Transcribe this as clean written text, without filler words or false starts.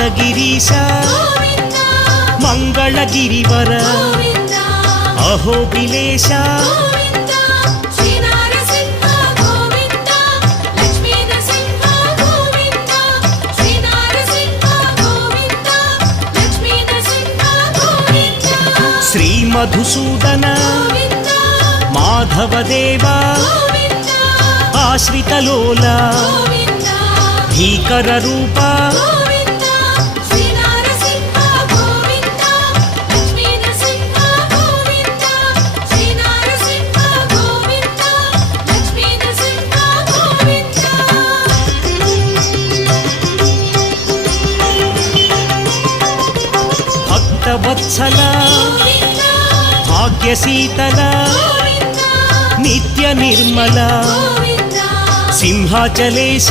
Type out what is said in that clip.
యాదగిరీశ మంగళగిరివర అహోబిలేశ శ్రీ మధుసూదన మాధవదేవా ఆశ్రితలోల భీకర రూప భక్తవత్సల భాగ్యశీతల నిత్య నిర్మల సింహాచలేశ